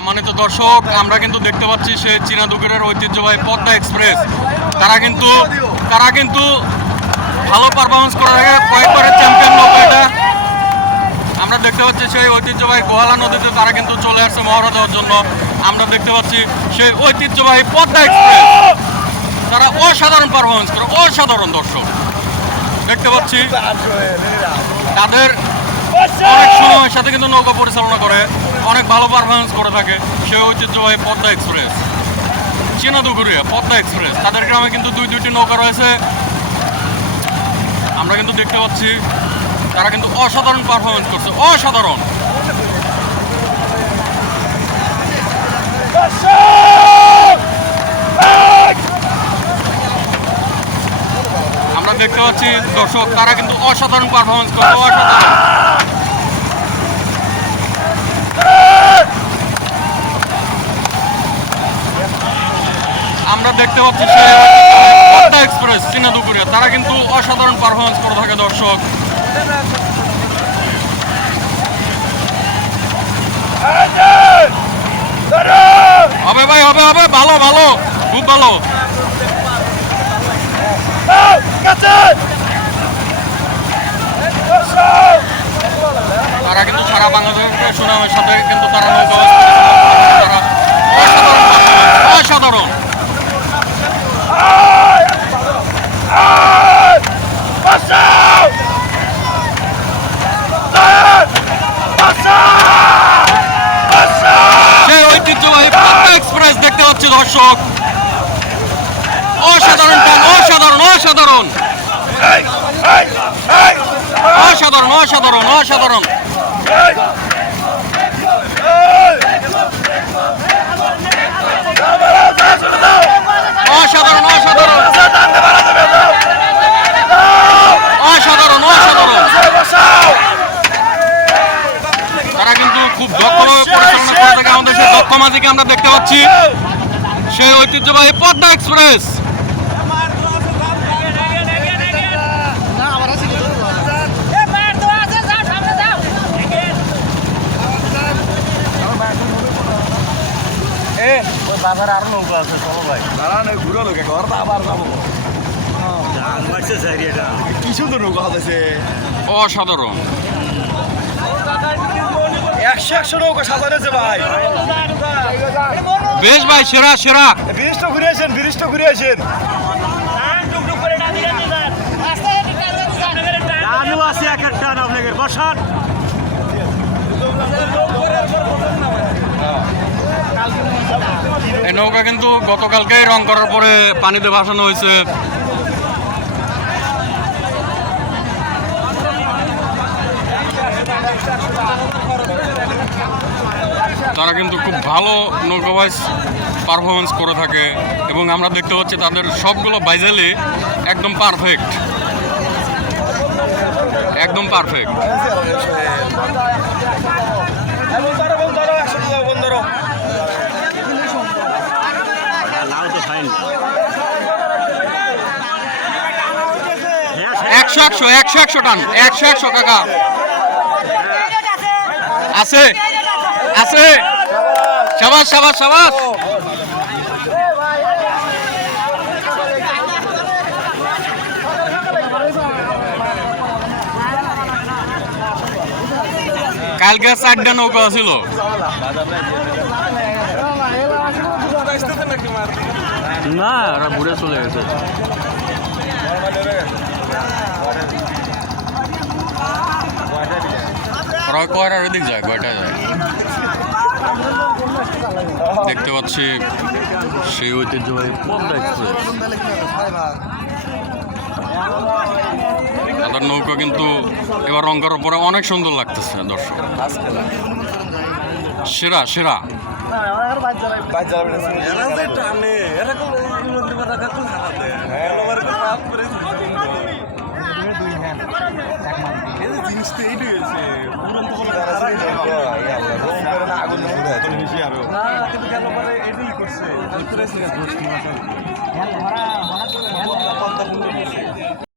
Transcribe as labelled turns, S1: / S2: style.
S1: সম্মানিত দর্শক, আমরা কিন্তু দেখতে পাচ্ছি সে চীনা দুপুরের ঐতিহ্যবাহী পদ্মা এক্সপ্রেস। তারা কিন্তু তারা কিন্তু ভালো পারফরমেন্স করে থাকে কয়েকবারের চ্যাম্পিয়ন নৌকা এটা আমরা দেখতে পাচ্ছি সেই ঐতিহ্যবাহী গোহালা নদীতে তারা কিন্তু চলে আসছে মহড়া দেওয়ার জন্য। আমরা দেখতে পাচ্ছি সেই ঐতিহ্যবাহী পদ্মা এক্সপ্রেস। তারা অসাধারণ পারফরমেন্স করে, অসাধারণ দর্শক। দেখতে পাচ্ছি তাদের অনেক সময়ের সাথে কিন্তু নৌকা পরিচালনা করে অনেক ভালো পারফরমেন্স করে থাকে। সে ঐতিহ্যবাহী পদ্মা এক্সপ্রেস। চীনা দুগুরিয়া পদ্মা এক্সপ্রেস। তাদের গ্রামে কিন্তু দুই দুইটি নৌকা রয়েছে। আমরা কিন্তু দেখতে পাচ্ছি তারা কিন্তু অসাধারণ পারফরমেন্স করছে। অসাধারণ! আমরা দেখতে পাচ্ছি দর্শক তারা কিন্তু অসাধারণ পারফরমেন্স করছে অসাধারণ আমরা দেখতে পাচ্ছি এক্সপ্রেস চীনা দুপুরিয়া তারা কিন্তু অসাধারণ পারফরমেন্স করে থাকে, দর্শক। হবে ভাই, হবে হবে। ভালো ভালো। খুব ভালো। তারা কিন্তু সারা বাংলাদেশের সুনামের সাথে কিন্তু তারা নৌকা বাস করেছে। তারা অসাধারণ performance, অসাধারণ সেই ঐতিহ্যবাহী পদ্মা এক্সপ্রেস দেখতে পাচ্ছি দর্শক, অসাধারণ টান, অসাধারণ অসাধারণ। অসাধারণ অসাধারণ অসাধারণ। অসাধারণ অসাধারণ। তারা কিন্তু খুব মাঝিকে আমরা দেখতে পাচ্ছি। ঐতিহ্যবাহী পদ্মা এক্সপ্রেস।
S2: বাজারে আরও নৌকা আছে চলো ভাই।
S3: ঘুরে লোক একবার আবার যাব। কি সুন্দর নৌকা হাতেছে
S1: অসাধারণ।
S3: একশো একশো নৌকা সাজানেছে ভাই।
S1: বেশ ভাই সেরা সেরা।
S3: ব্রিজটা ঘুরে আসেন ব্রিজটা ঘুরে আসেন।
S2: আমিও আছি এক একটা আপনাদের বসান।
S1: এই নৌকা কিন্তু গতকালকেই রং করার পরে পানিতে ভাসানো হয়েছে। তারা কিন্তু খুব ভালো নৌকাবাইজ পারফরমেন্স করে থাকে এবং আমরা দেখতে পাচ্ছি তাদের সবগুলো বাইজালি একদম পারফেক্ট একদম পারফেক্ট একশো একশো একশো একশো টান। একশো একশো, কাকা। আছে? আছে। সাবাস সাবাস সাবাস। কালকে চারটা নৌকা ছিল
S2: না ওরা ঘুরে চলে গেছে।
S1: কয়টার ওদিক যায় কয়টা যায়। দেখতে পাচ্ছি সেই ঐতিহ্যবাহী পদ্মা এক্সপ্রেস। তাদের নৌকা কিন্তু এবার রং উপরে অনেক সুন্দর লাগতেছে, দর্শক। সেরা সেরা।
S3: হরা হরা